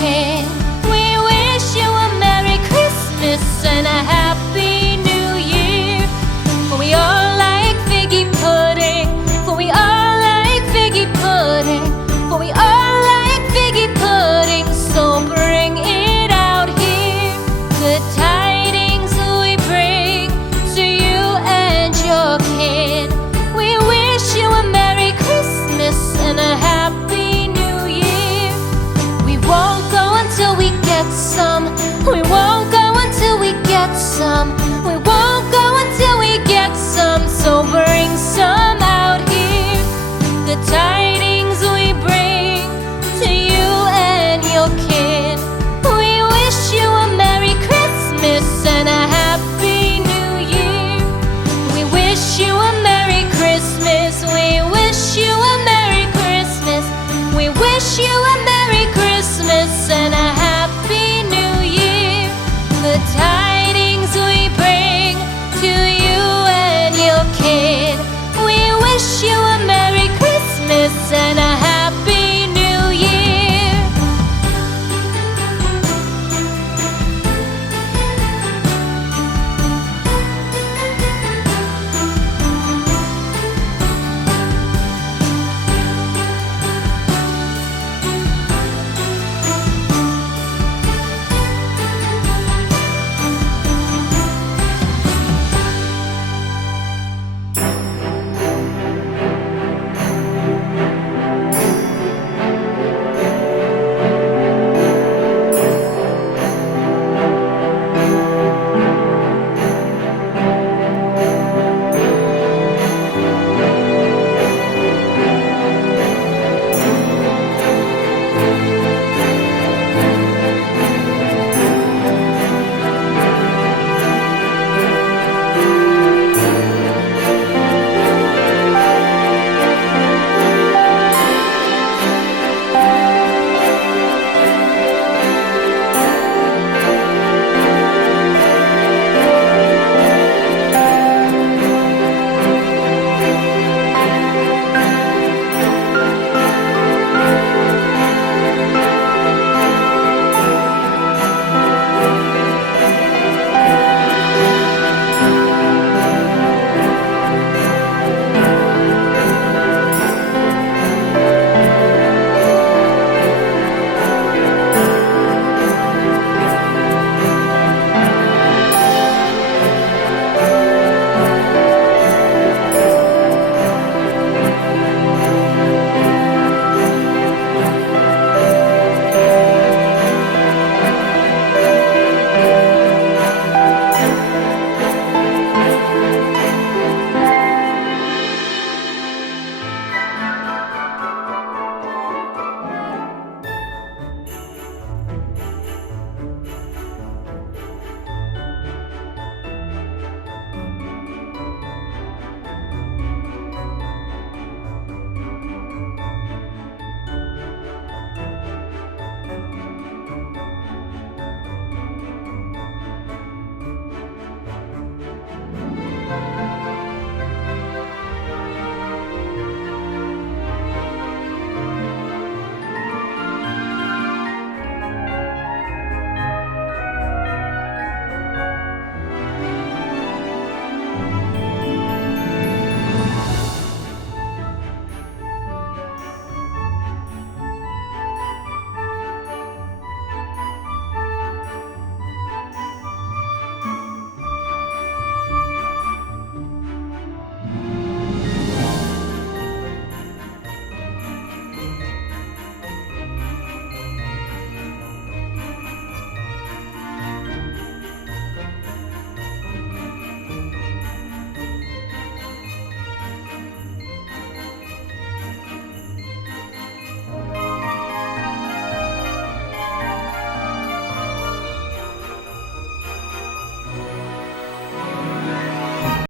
kin. We wish you a Merry Christmas and a Happy New Year. For we all like figgy pudding. For we all like figgy pudding. For we all like figgy pudding. So bring it out here. Good tidings we bring to you and your kin. We wish you a Merry Christmas and a Happy New Year. We won't go until we get some. We won't go until we get some. We won't go until we get some. So bring some out here. The tidings we bring to you and your kin. We wish you a Merry Christmas and a Happy New Year. We wish you a Merry Christmas. We wish you a Merry Christmas. We wish you a Merry Christmas and a